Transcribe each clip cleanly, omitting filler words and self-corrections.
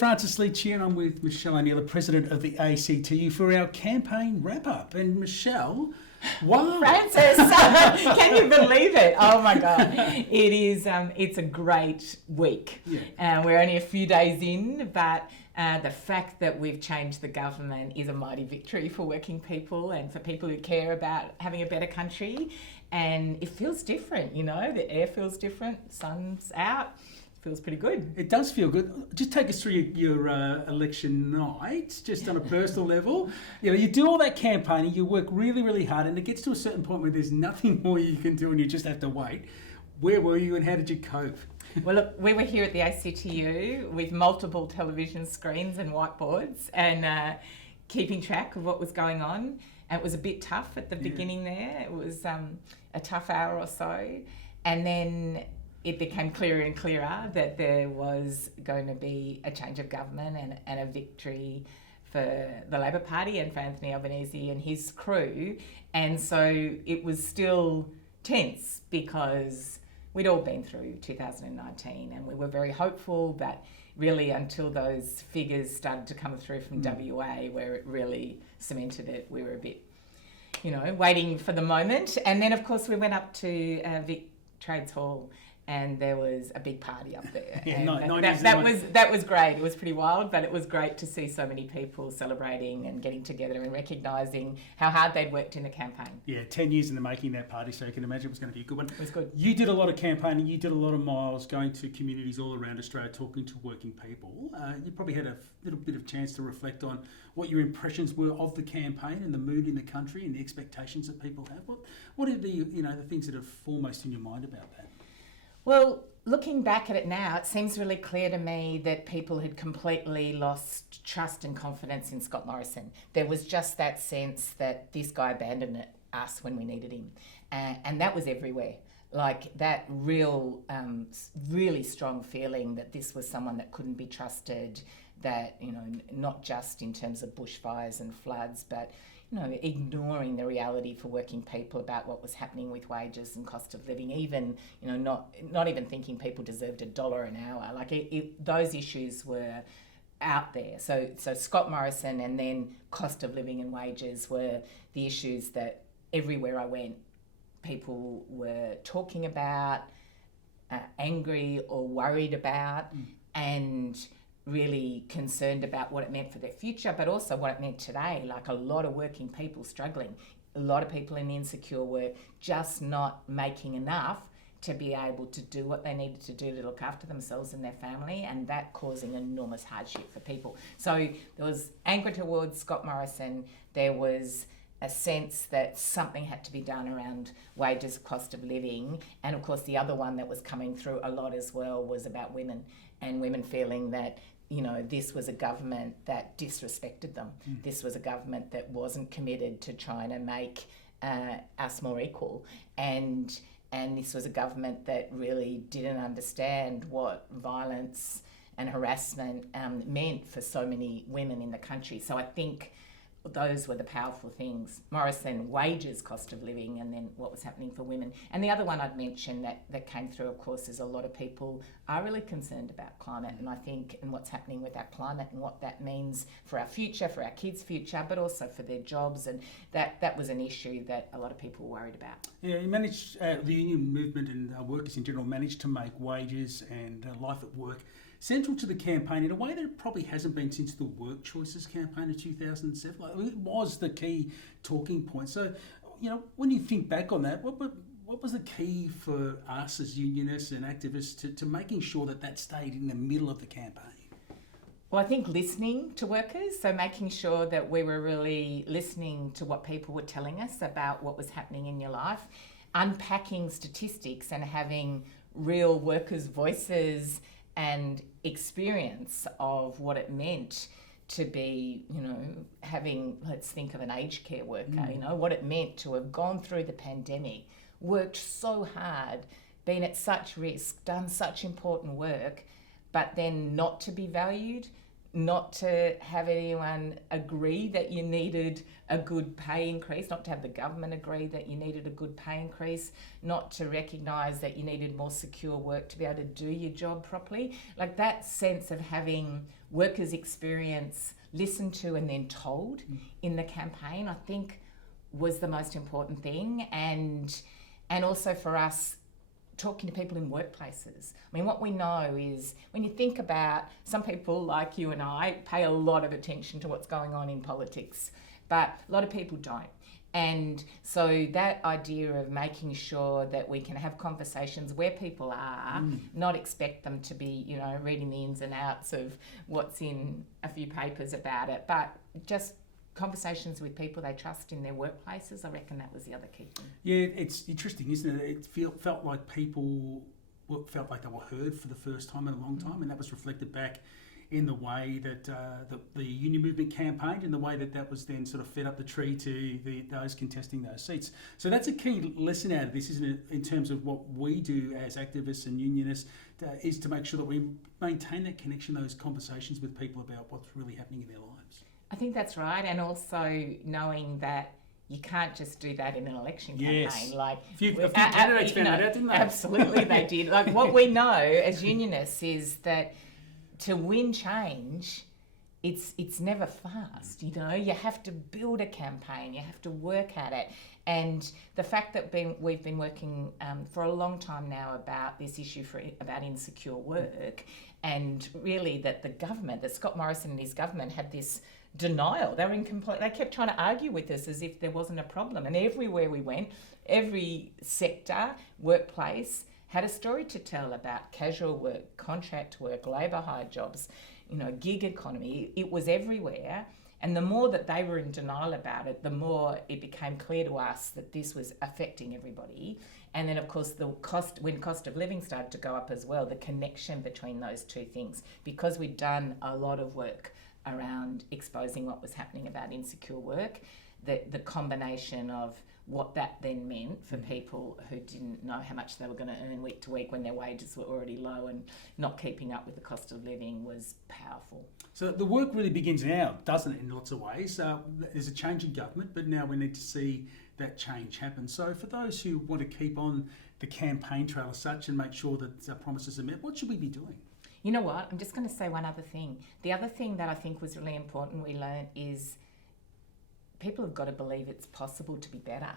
Francis Lee Cheer. I'm with Michele and the president of the ACTU, for our campaign wrap-up. And Michele, wow. Francis, can you believe it? Oh my God. It is, it's a great week. Yeah. We're only a few days in, but the fact that we've changed the government is a mighty victory for working people and for people who care about having a better country. And it feels different, you know, the air feels different, sun's out. Feels pretty good. It does feel good. Just take us through your election night, just on a personal level. You know, you do all that campaigning, you work really, really hard, and it gets to a certain point where there's nothing more you can do and you just have to wait. Where were you and how did you cope? Well, look, we were here at the ACTU with multiple television screens and whiteboards and keeping track of what was going on. And it was a bit tough at the beginning there. It was a tough hour or so. And then it became clearer and clearer that there was going to be a change of government and a victory for the Labor Party and for Anthony Albanese and his crew. And so it was still tense because we'd all been through 2019 and we were very hopeful, but really until those figures started to come through from WA, where it really cemented it, we were a bit, you know, waiting for the moment. And then of course we went up to Vic Trades Hall, and there was a big party up there. That was great. It was pretty wild, but it was great to see so many people celebrating and getting together and recognising how hard they'd worked in the campaign. Yeah, 10 years in the making, that party, so you can imagine it was going to be a good one. It was good. You did a lot of campaigning, you did a lot of miles going to communities all around Australia talking to working people. You probably had a little bit of chance to reflect on what your impressions were of the campaign and the mood in the country and the expectations that people have. What are the things that are foremost in your mind about that? Well, looking back at it now, it seems really clear to me that people had completely lost trust and confidence in Scott Morrison. There was just that sense that this guy abandoned us when we needed him. And that was everywhere. Like that real, really strong feeling that this was someone that couldn't be trusted, that, you know, not just in terms of bushfires and floods, but ignoring the reality for working people about what was happening with wages and cost of living, even, not even thinking people deserved $1 an hour. Like those issues were out there. So Scott Morrison and then cost of living and wages were the issues that everywhere I went, people were talking about, angry or worried about, and really concerned about what it meant for their future, but also what it meant today. Like a lot of working people struggling, a lot of people in Insecure were just not making enough to be able to do what they needed to do to look after themselves and their family, and that causing enormous hardship for people. So there was anger towards Scott Morrison. There was a sense that something had to be done around wages, cost of living, and of course the other one that was coming through a lot as well was about women, and women feeling that this was a government that disrespected them. This was a government that wasn't committed to trying to make us more equal. And this was a government that really didn't understand what violence and harassment meant for so many women in the country. So I think those were the powerful things. Morrison, wages, cost of living, and then what was happening for women. And the other one I'd mention that came through, of course, is a lot of people are really concerned about climate, and I think, and what's happening with our climate and what that means for our future, for our kids' future, but also for their jobs, and that was an issue that a lot of people were worried about. Yeah, you managed, the union movement and workers in general managed to make wages and life at work central to the campaign in a way that it probably hasn't been since the Work Choices campaign of 2007. It was the key talking point. So, when you think back on that, what was the key for us as unionists and activists to making sure that stayed in the middle of the campaign? Well, I think listening to workers, so making sure that we were really listening to what people were telling us about what was happening in your life, unpacking statistics and having real workers' voices and experience of what it meant to be, having, let's think of an aged care worker, what it meant to have gone through the pandemic, worked so hard, been at such risk, done such important work, but then not to be valued, not to have anyone agree that you needed a good pay increase, not to have the government agree that you needed a good pay increase, not to recognise that you needed more secure work to be able to do your job properly. Like that sense of having workers' experience listened to and then told in the campaign, I think was the most important thing. And also for us, talking to people in workplaces. I mean, what we know is when you think about some people like you and I pay a lot of attention to what's going on in politics, but a lot of people don't. And so that idea of making sure that we can have conversations where people are, not expect them to be, you know, reading the ins and outs of what's in a few papers about it, but just conversations with people they trust in their workplaces. I reckon that was the other key thing. Yeah, it's interesting, isn't it? It felt like people felt like they were heard for the first time in a long time, and that was reflected back in the way that the union movement campaigned, and the way that was then sort of fed up the tree to those contesting those seats. So that's a key lesson out of this, isn't it, in terms of what we do as activists and unionists, is to make sure that we maintain that connection, those conversations with people about what's really happening in their lives. I think that's right, and also knowing that you can't just do that in an election campaign. Yes. Like a few candidates found that out, didn't they? Absolutely, they did. Like what we know as unionists is that to win change, it's never fast. You know, you have to build a campaign, you have to work at it, and the fact that we've been working for a long time now about this issue about insecure work, and really that the government, that Scott Morrison and his government had this denial. They were incomplete. They kept trying to argue with us as if there wasn't a problem. And everywhere we went, every sector, workplace, had a story to tell about casual work, contract work, labour hire jobs, you know, gig economy. It was everywhere. And the more that they were in denial about it, the more it became clear to us that this was affecting everybody. And then, of course, when cost of living started to go up as well, the connection between those two things, because we'd done a lot of work around exposing what was happening about insecure work, the combination of what that then meant for people who didn't know how much they were going to earn week to week when their wages were already low and not keeping up with the cost of living was powerful. So the work really begins now, doesn't it, in lots of ways? There's a change in government, but now we need to see that change happen. So for those who want to keep on the campaign trail as such and make sure that promises are met, what should we be doing? You know what? I'm just going to say one other thing. The other thing that I think was really important we learned is people have got to believe it's possible to be better,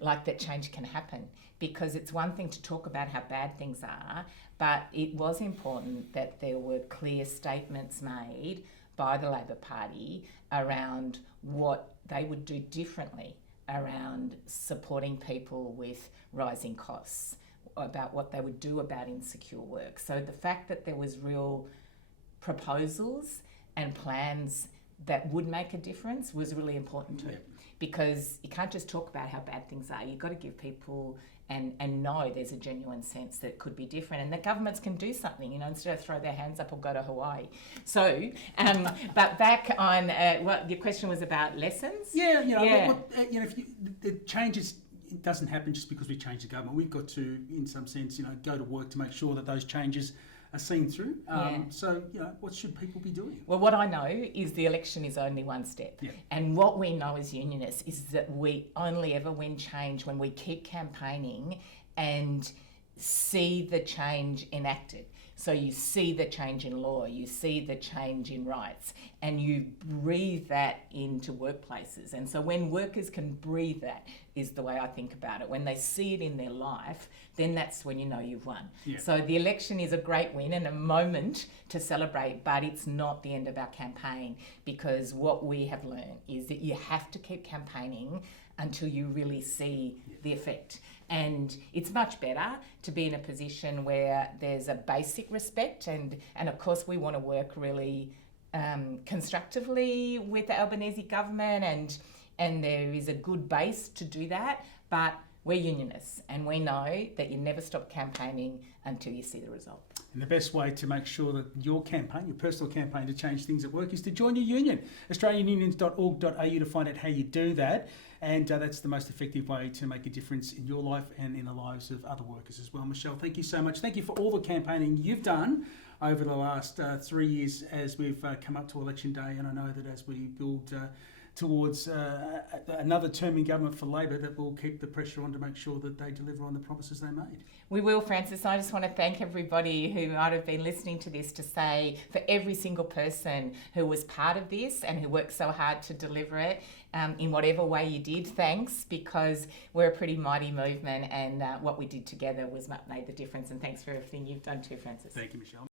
like that change can happen. Because it's one thing to talk about how bad things are, but it was important that there were clear statements made by the Labor Party around what they would do differently around supporting people with rising costs, about what they would do about insecure work. So the fact that there was real proposals and plans that would make a difference was really important too. Because you can't just talk about how bad things are. You've got to give people and know there's a genuine sense that it could be different, and that governments can do something, you know, instead of throw their hands up or go to Hawaii. So, but back on what your question was about lessons. Yeah, you know, if the changes, it doesn't happen just because we change the government. We've got to, in some sense, you know, go to work to make sure that those changes are seen through. So, you know, what should people be doing? Well, what I know is the election is only one step. Yeah. And what we know as unionists is that we only ever win change when we keep campaigning and see the change enacted. So you see the change in law, you see the change in rights, and you breathe that into workplaces. And so when workers can breathe that, is the way I think about it. When they see it in their life, then that's when you know you've won. Yeah. So the election is a great win and a moment to celebrate, but it's not the end of our campaign, because what we have learned is that you have to keep campaigning until you really see the effect. And it's much better to be in a position where there's a basic respect, and of course we want to work really constructively with the Albanese government, and there is a good base to do that, but we're unionists and we know that you never stop campaigning until you see the result. And the best way to make sure that your campaign, your personal campaign to change things at work, is to join your union. AustralianUnions.org.au to find out how you do that. And that's the most effective way to make a difference in your life and in the lives of other workers as well. Michelle, thank you so much. Thank you for all the campaigning you've done over the last 3 years as we've come up to election day, and I know that as we build towards another term in government for Labor, that will keep the pressure on to make sure that they deliver on the promises they made. We will, Francis. I just want to thank everybody who might have been listening to this to say for every single person who was part of this and who worked so hard to deliver it, in whatever way you did, thanks, because we're a pretty mighty movement and what we did together was what made the difference. And thanks for everything you've done too, Francis. Thank you, Michelle.